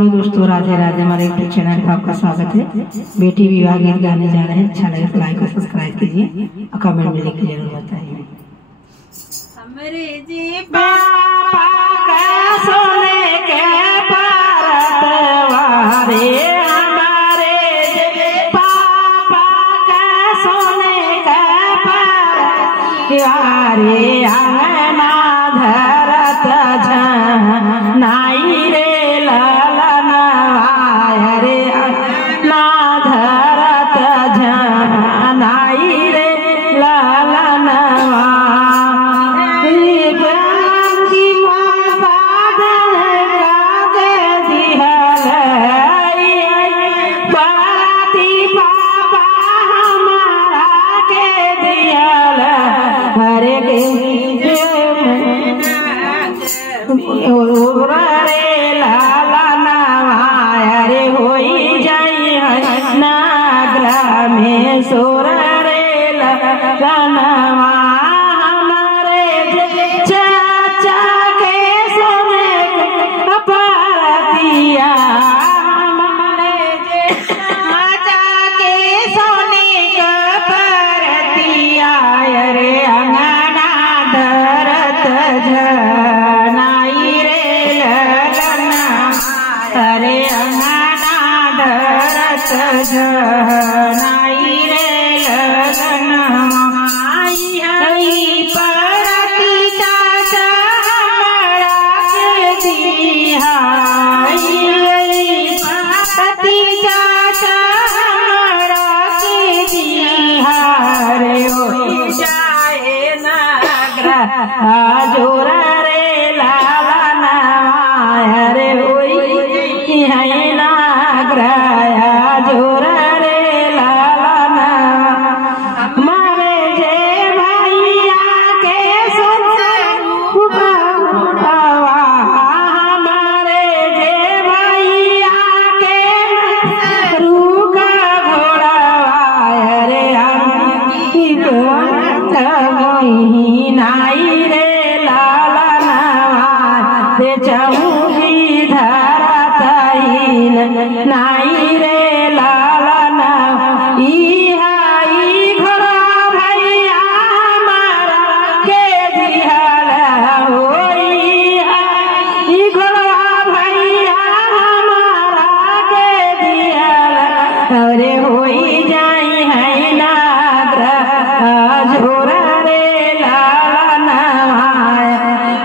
Hello दोस्तों, राधे राधे। हमारे YouTube channel पर आपका स्वागत है। बेटी विवाह गीत गाने जा रहे हैं। अच्छा लगे तो लाइक और सब्सक्राइब कीजिए और कमेंट में लिख के जरूर बताइए। हमरे जी पापा का सोने के परतवारे, हमारे जी पापा का सोने का परतवारे, अंगना धरत नाई रे रे लाला नवारे होई जाई नागरा में सोर रे लाला नवा, हमारे चाचा के सोने का परतिया, हमारे चाचा के सोने का परतिया, रे अंगना धरत नाई रे ललना, अरे अंगना धरत नाई रे ललना, परती चाचा हमारा के दिया, परती चाचा हमारा के दिया, रे हो जाए नागरा जोरा रे लाला नवा, रे होई है नागरा जोरा रे लाला नवा, मारे जे भैया के सुनवा, हमारे जे भैया के रूखा घोड़वा, रे नाई रे लाला नवा, चौकी धरतई नाई रे लाला नवा, ई घोड़ा भैया हमारा के दिहल होई, ई घोड़ा भैया हमारा के दिहल, अरे होई जाई है नागरा जोरा रे लाला नवा,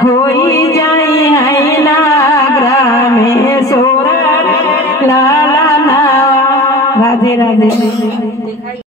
होई जाई है नागरा में सोर लाला नवा। राधे राधे।